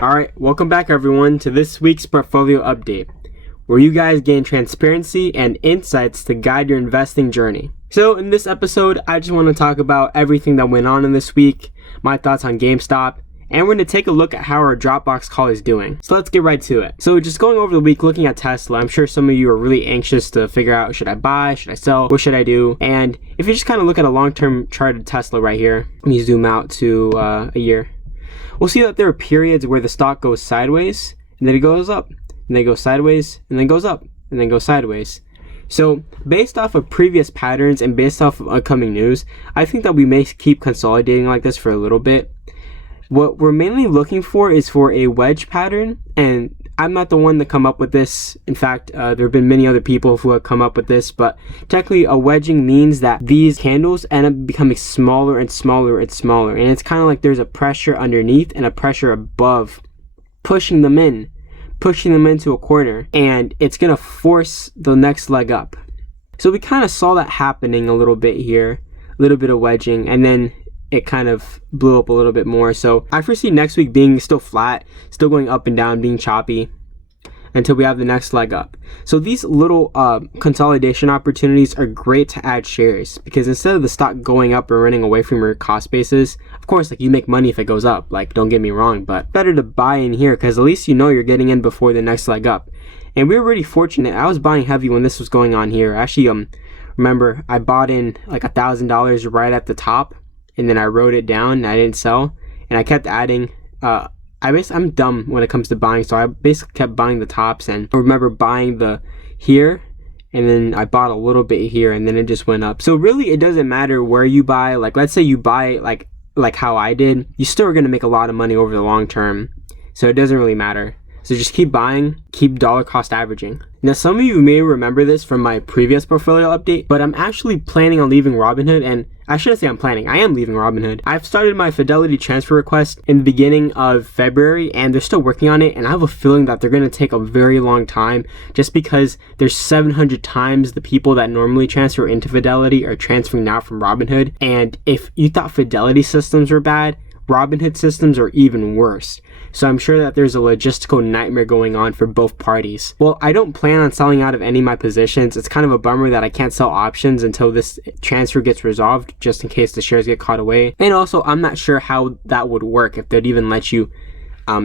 Alright, welcome back everyone to this week's portfolio update, where you guys gain transparency and insights to guide your investing journey. So in this episode, I just want to talk about everything that went on in this week, my thoughts on GameStop, and we're going to take a look at how our Dropbox call is doing. So let's get right to it. So just going over the week, looking at Tesla, I'm sure some of you are really anxious to figure out, should I buy, should I sell, what should I do? And if you just kind of look at a long-term chart of Tesla right here, let me zoom out to a year. We'll see that there are periods where the stock goes sideways, and then it goes up, and then it goes sideways, and then goes up, and then goes sideways. So based off of previous patterns and based off of upcoming news, I think that we may keep consolidating like this for a little bit. What we're mainly looking for is for a wedge pattern, and I'm not the one to come up with this. In fact, there have been many other people who have come up with this, but technically a wedging means that these candles end up becoming smaller and smaller and smaller, and it's kind of like there's a pressure underneath and a pressure above pushing them into a corner, and it's gonna force the next leg up. So we kind of saw that happening a little bit here, a little bit of wedging, and then it kind of blew up a little bit more. So I foresee next week being still flat, still going up and down, being choppy until we have the next leg up. So these little consolidation opportunities are great to add shares, because instead of the stock going up or running away from your cost basis, of course, like, you make money if it goes up, like, don't get me wrong, but better to buy in here because at least you know you're getting in before the next leg up. And we were really fortunate. I was buying heavy when this was going on here. Actually, remember, I bought in like $1,000 right at the top, and then I wrote it down and I didn't sell, and I kept adding. I'm dumb when it comes to buying, so I basically kept buying the tops, and I remember buying the here, and then I bought a little bit here, and then it just went up. So really, it doesn't matter where you buy. Like, let's say you buy like how I did, you still are gonna make a lot of money over the long term. So it doesn't really matter. So just keep buying, keep dollar cost averaging. Now, some of you may remember this from my previous portfolio update, but I'm actually planning on leaving Robinhood, and I shouldn't say I'm planning, I am leaving Robinhood. I've started my Fidelity transfer request in the beginning of February, and they're still working on it, and I have a feeling that they're gonna take a very long time, just because there's 700 times the people that normally transfer into Fidelity are transferring now from Robinhood. And if you thought Fidelity systems were bad, Robinhood systems are even worse. So I'm sure that there's a logistical nightmare going on for both parties. Well, I don't plan on selling out of any of my positions. It's kind of a bummer that I can't sell options until this transfer gets resolved, just in case the shares get caught away. And also, I'm not sure how that would work, if they'd even let you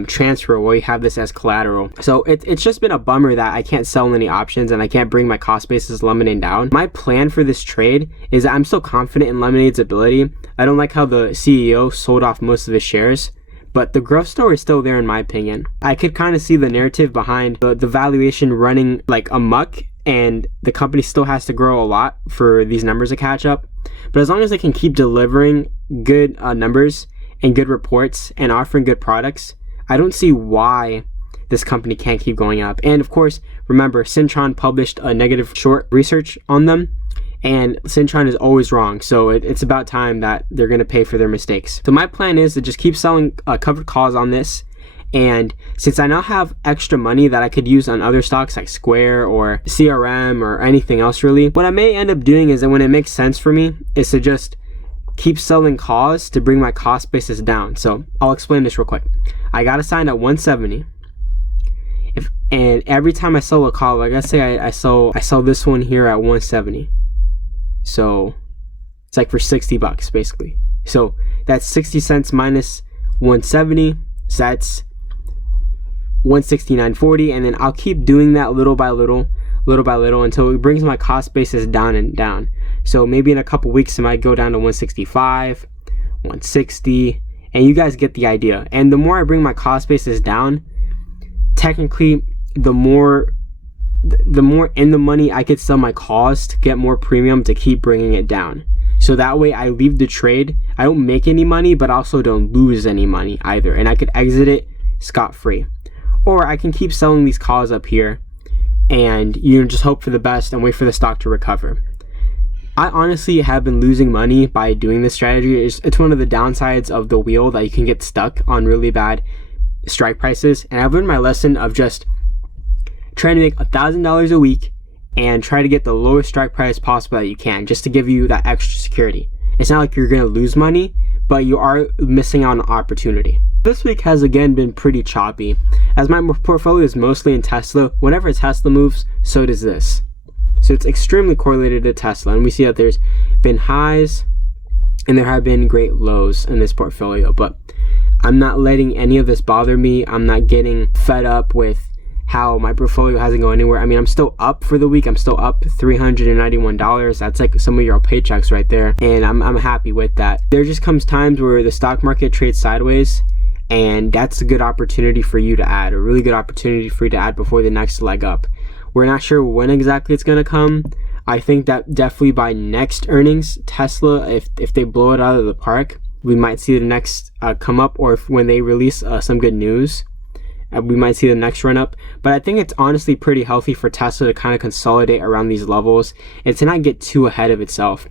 transfer while you have this as collateral. So it's just been a bummer that I can't sell any options and I can't bring my cost basis Lemonade down. My plan for this trade is that I'm still confident in Lemonade's ability. I don't like how the CEO sold off most of his shares, but the growth story is still there in my opinion. I could kind of see the narrative behind the valuation running like amok, and the company still has to grow a lot for these numbers to catch up. But as long as they can keep delivering good numbers and good reports and offering good products, I don't see why this company can't keep going up. And of course, remember, Cintron published a negative short research on them, and Cintron is always wrong. So it's about time that they're going to pay for their mistakes. So my plan is to just keep selling covered calls on this. And since I now have extra money that I could use on other stocks like Square or CRM or anything else really, what I may end up doing is that when it makes sense for me is to just keep selling calls to bring my cost basis down. So I'll explain this real quick. I got assigned at 170. And every time I sell a call, like let's say I sell this one here at 170. So it's like for $60 basically. So that's 60 cents minus 170. So that's 169.40, and then I'll keep doing that little by little until it brings my cost basis down and down. So maybe in a couple weeks it might go down to 165, 160, and you guys get the idea. And the more I bring my cost basis down, technically the more in the money I could sell my calls to get more premium to keep bringing it down. So that way I leave the trade, I don't make any money, but also don't lose any money either, and I could exit it scot-free. Or I can keep selling these calls up here and just hope for the best and wait for the stock to recover. I honestly have been losing money by doing this strategy. It's one of the downsides of the wheel, that you can get stuck on really bad strike prices. And I've learned my lesson of just trying to make $1,000 a week and try to get the lowest strike price possible that you can, just to give you that extra security. It's not like you're going to lose money, but you are missing out on opportunity. This week has again been pretty choppy. As my portfolio is mostly in Tesla, whenever Tesla moves, so does this. So it's extremely correlated to Tesla, and we see that there's been highs and there have been great lows in this portfolio, but I'm not letting any of this bother me. I'm not getting fed up with how my portfolio hasn't gone anywhere. I mean, I'm still up for the week. I'm still up $391. That's like some of your paychecks right there, and I'm happy with that. There just comes times where the stock market trades sideways, and that's a good opportunity for you to add, a really good opportunity for you to add before the next leg up. We're not sure when exactly it's going to come. I think that definitely by next earnings, Tesla, if they blow it out of the park, we might see the next come up, or when they release some good news, we might see the next run up. But I think it's honestly pretty healthy for Tesla to kind of consolidate around these levels and to not get too ahead of itself.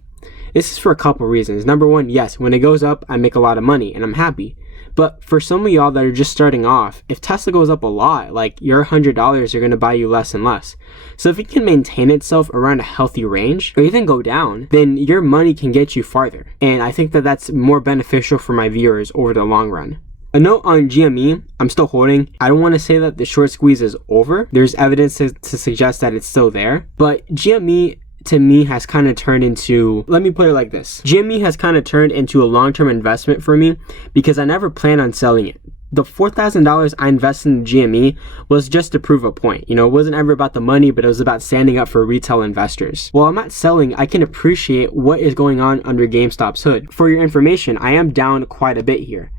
This is for a couple reasons. Number one, yes, when it goes up, I make a lot of money and I'm happy. But for some of y'all that are just starting off, if Tesla goes up a lot, like your $100 are going to buy you less and less. So if it can maintain itself around a healthy range or even go down, then your money can get you farther. And I think that that's more beneficial for my viewers over the long run. A note on GME, I'm still holding. I don't want to say that the short squeeze is over. There's evidence to suggest that it's still there. But GME, to me, has kind of turned into, let me put it like this. GME has kind of turned into a long-term investment for me because I never plan on selling it. The $4,000 I invested in GME was just to prove a point. You know, it wasn't ever about the money, but it was about standing up for retail investors. While I'm not selling, I can appreciate what is going on under GameStop's hood. For your information, I am down quite a bit here.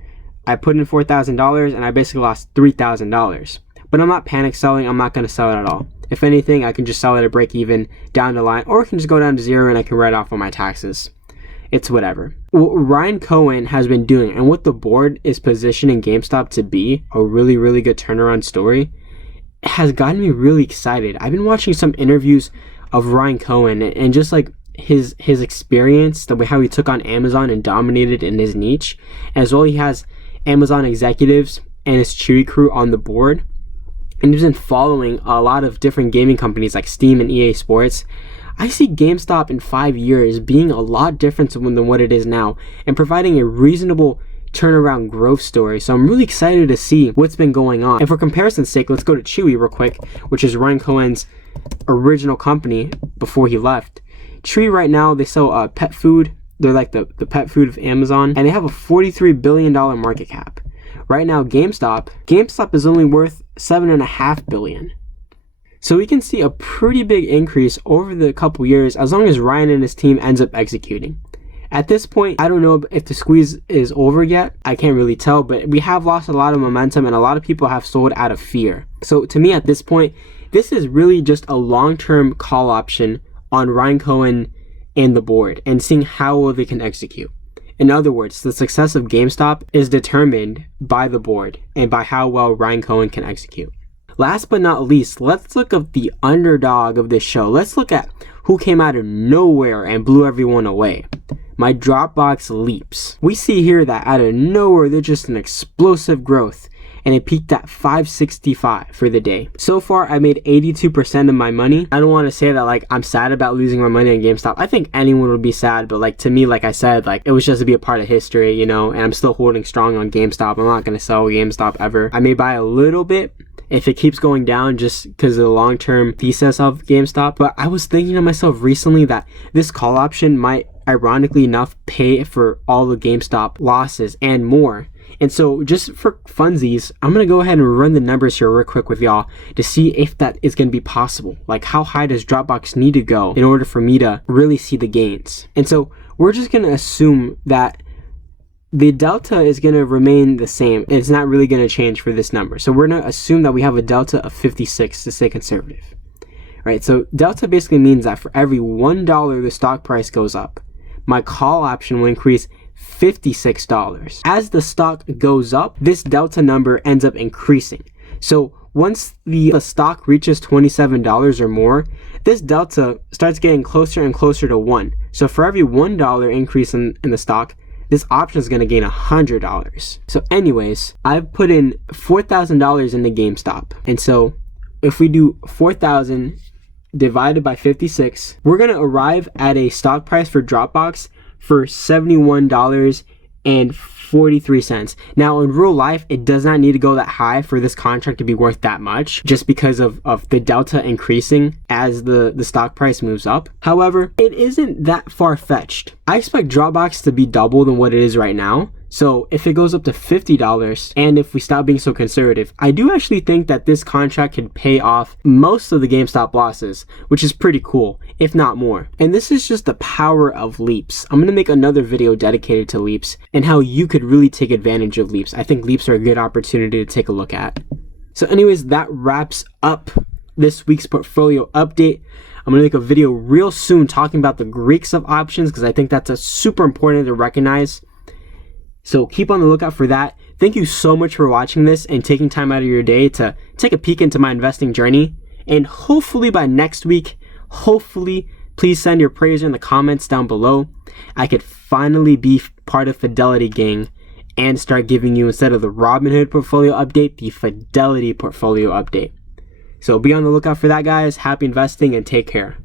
I put in $4,000 and I basically lost $3,000. But I'm not panic selling. I'm not going to sell it at all. If anything, I can just sell it at break even down the line, or it can just go down to zero and I can write off on my taxes. It's whatever. What Ryan Cohen has been doing and what the board is positioning GameStop to be, a really, really good turnaround story, has gotten me really excited. I've been watching some interviews of Ryan Cohen and just like his experience, the way how he took on Amazon and dominated in his niche, as well he has Amazon executives and his Chewy crew on the board. And he's been following a lot of different gaming companies like Steam and EA Sports. I see GameStop in 5 years being a lot different than what it is now and providing a reasonable turnaround growth story. So I'm really excited to see what's been going on. And for comparison's sake, let's go to Chewy real quick, which is Ryan Cohen's original company before he left. Chewy right now, they sell pet food. They're like the pet food of Amazon, and they have a $43 billion market cap. Right now, GameStop is only worth $7.5 billion. So we can see a pretty big increase over the couple years as long as Ryan and his team ends up executing. At this point, I don't know if the squeeze is over yet. I can't really tell, but we have lost a lot of momentum and a lot of people have sold out of fear. So to me at this point, this is really just a long-term call option on Ryan Cohen and the board and seeing how well they can execute. In other words, the success of GameStop is determined by the board and by how well Ryan Cohen can execute. Last but not least, let's look at the underdog of this show. Let's look at who came out of nowhere and blew everyone away. My Dropbox leaps. We see here that out of nowhere, they're just an explosive growth, and it peaked at $565 for the day. So far, I made 82% of my money. I don't want to say that like I'm sad about losing my money on GameStop. I think anyone would be sad, but like to me, like I said, like it was just to be a part of history, you know, and I'm still holding strong on GameStop. I'm not going to sell GameStop ever. I may buy a little bit if it keeps going down just because of the long-term thesis of GameStop. But I was thinking to myself recently that this call option might, ironically enough, pay for all the GameStop losses and more. And so just for funsies, I'm going to go ahead and run the numbers here real quick with y'all to see if that is going to be possible. Like how high does Dropbox need to go in order for me to really see the gains? And so we're just going to assume that the delta is going to remain the same. It's not really going to change for this number. So we're going to assume that we have a delta of 56 to stay conservative. Right? So delta basically means that for every $1 the stock price goes up, my call option will increase $56. As the stock goes up, this delta number ends up increasing. So once the stock reaches $27 or more, this delta starts getting closer and closer to 1. So for every $1 increase in the stock, this option is going to gain $100. So anyways, I've put in $4,000 into GameStop. And so if we do 4,000 divided by 56, we're going to arrive at a stock price for Dropbox for $71.40. 43 cents. Now in real life, it does not need to go that high for this contract to be worth that much, just because of the delta increasing as the stock price moves up. However, it isn't that far-fetched. I expect Dropbox to be double than what it is right now. So if it goes up to $50, and if we stop being so conservative, I do actually think that this contract can pay off most of the GameStop losses, which is pretty cool, if not more. And this is just the power of leaps. I'm gonna make another video dedicated to leaps and how you could really take advantage of leaps. I think leaps are a good opportunity to take a look at. So anyways, that wraps up this week's portfolio update. I'm gonna make a video real soon talking about the Greeks of options, because I think that's a super important to recognize. So keep on the lookout for that. Thank you so much for watching this and taking time out of your day to take a peek into my investing journey. And hopefully by next week, please send your praise in the comments down below. I could finally be part of Fidelity Gang and start giving you, instead of the Robinhood portfolio update, the Fidelity portfolio update. So be on the lookout for that, guys. Happy investing and take care.